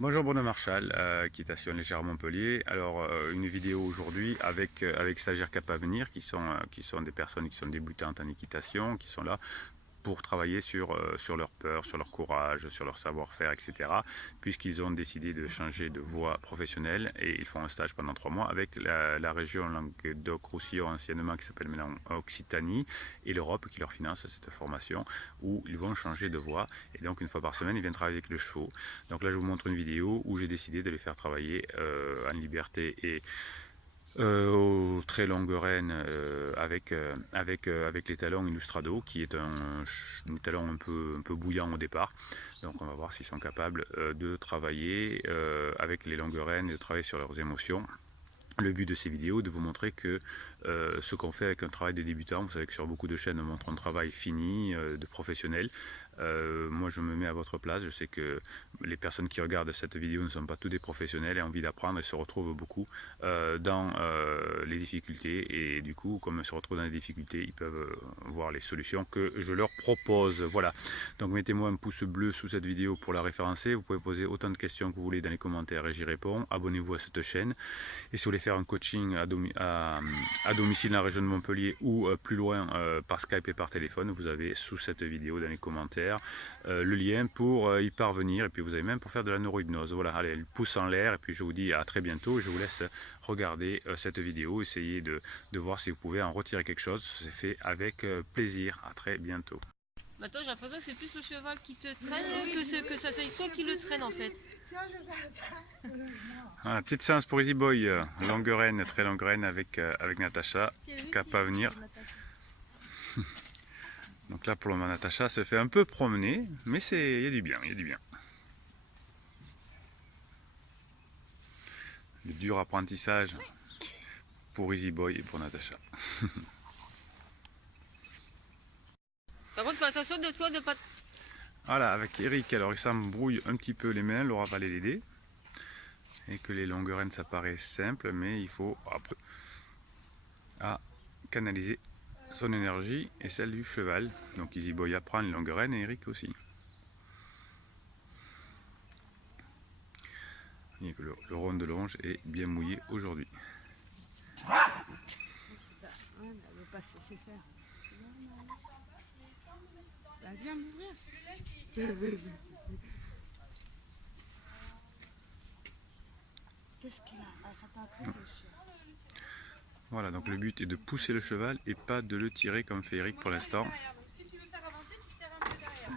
Bonjour Bruno Marchal, équitation légère à Montpellier. Alors une vidéo aujourd'hui avec stagiaires Cap Avenir qui sont des personnes qui sont débutantes en équitation, qui sont là pour travailler sur leur peur, sur leur courage, sur leur savoir-faire, etc. Puisqu'ils ont décidé de changer de voie professionnelle et ils font un stage pendant 3 mois avec la région Languedoc-Roussillon anciennement qui s'appelle maintenant Occitanie et l'Europe qui leur finance cette formation où ils vont changer de voie et donc une fois par semaine ils viennent travailler avec le chevaux. Donc là je vous montre une vidéo où j'ai décidé de les faire travailler en liberté et aux très longues rênes avec les talons Illustrado qui est un talon un peu bouillant au départ. Donc on va voir s'ils sont capables de travailler avec les longues rênes et de travailler sur leurs émotions. Le but de ces vidéos est de vous montrer que ce qu'on fait avec un travail de débutant, vous savez que sur beaucoup de chaînes on montre un travail fini, de professionnel. Moi je me mets à votre place, je sais que les personnes qui regardent cette vidéo ne sont pas tous des professionnels et ont envie d'apprendre et se retrouvent beaucoup dans les difficultés et du coup comme ils se retrouvent dans les difficultés ils peuvent voir les solutions que je leur propose. Voilà, donc mettez-moi un pouce bleu sous cette vidéo pour la référencer, vous pouvez poser autant de questions que vous voulez dans les commentaires et j'y réponds. Abonnez-vous à cette chaîne et si vous voulez faire un coaching à domicile dans la région de Montpellier ou plus loin par Skype et par téléphone, vous avez sous cette vidéo dans les commentaires le lien pour y parvenir et puis vous avez même pour faire de la neurohypnose. Voilà, allez, le pouce en l'air et puis je vous dis à très bientôt. Je vous laisse regarder cette vidéo, essayez de voir si vous pouvez en retirer quelque chose. C'est fait avec plaisir. À très bientôt. Maintenant, j'ai l'impression que c'est plus le cheval qui te traîne que ça soit toi qui le traîne en fait. Voilà, petite séance pour Easy Boy, longue reine, très longue reine avec Natacha, Cap Avenir. Donc là pour le moment Natacha se fait un peu promener, mais il y a du bien, il y a du bien. Le dur apprentissage pour Easy Boy et pour Natacha. Par contre, fais attention de toi de pas. Voilà, avec Eric, alors il s'embrouille un petit peu les mains, Laura va l'aider. Et que les longues reines ça paraît simple, mais il faut après canaliser son énergie et celle du cheval. Donc Easy Boy apprend les longues reines et Eric aussi. Et que le rond de longe est bien mouillé aujourd'hui. Qu'est-ce qu'il a? Ah, ça t'a attrapé. Voilà, donc le but est de pousser le cheval et pas de le tirer comme fait Eric pour l'instant. Si tu veux faire avancer, tu serres un peu derrière.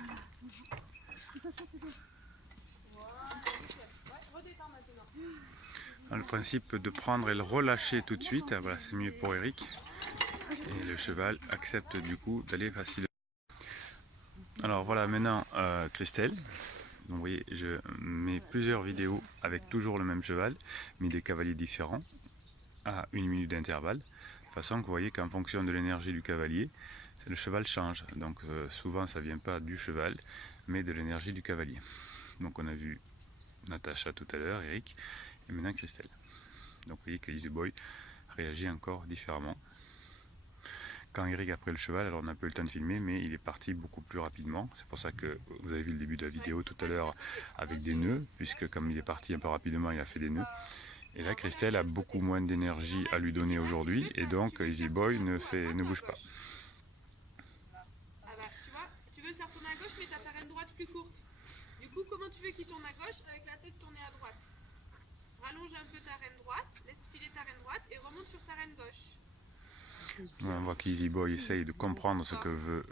Redétends maintenant. Le principe de prendre et le relâcher tout de suite, voilà, c'est mieux pour Eric. Et le cheval accepte du coup d'aller facilement. Alors voilà maintenant Christelle. Donc vous voyez, je mets plusieurs vidéos avec toujours le même cheval, mais des cavaliers différents à 1 minute d'intervalle. De façon que vous voyez qu'en fonction de l'énergie du cavalier, le cheval change. Donc souvent ça ne vient pas du cheval, mais de l'énergie du cavalier. Donc on a vu Natacha tout à l'heure, Eric, et maintenant Christelle. Donc vous voyez que Easy Boy réagit encore différemment. Quand Eric a pris le cheval, alors on n'a pas eu le temps de filmer, mais il est parti beaucoup plus rapidement. C'est pour ça que vous avez vu le début de la vidéo tout à l'heure avec des nœuds, puisque comme il est parti un peu rapidement, il a fait des nœuds. Et là, Christelle a beaucoup moins d'énergie à lui donner aujourd'hui, et donc Easy Boy ne bouge pas. Ah bah, tu vois, tu veux faire tourner à gauche, mais t'as ta reine droite plus courte. Du coup, comment tu veux qu'il tourne à gauche avec la tête tournée à droite? Rallonge un peu ta reine droite, laisse filer ta reine droite et remonte sur ta reine gauche. On voit qu'Easy Boy essaye de comprendre ce que veut